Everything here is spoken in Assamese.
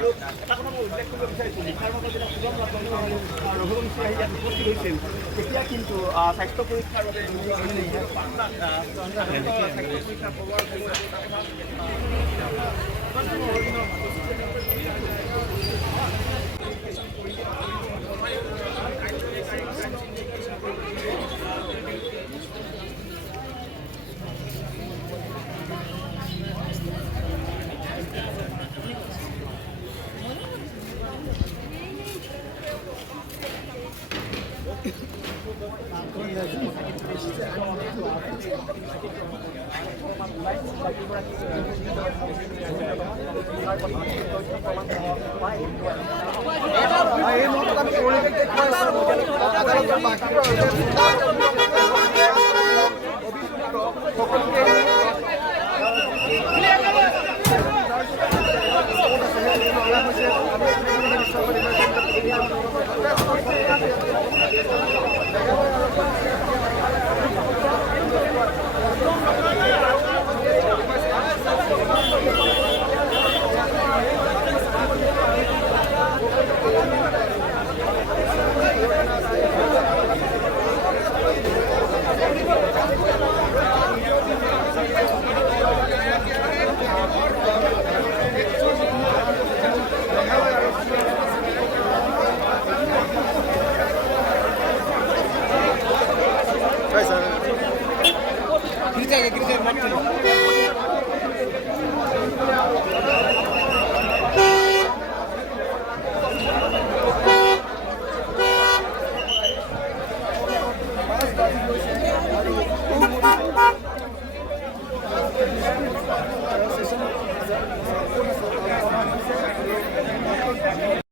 আৰু এটা কথা মই উল্লেখ কৰিব বিচাৰিছোঁ, নিশাৰ ভাগত যেতিয়া সুগম ৰঘুবংশী আহি ইয়াত উপস্থিত হৈছিল, তেতিয়া কিন্তু স্বাস্থ্য পৰীক্ষাৰ বাবে স্বাস্থ্য পৰীক্ষা কৰোৱাৰ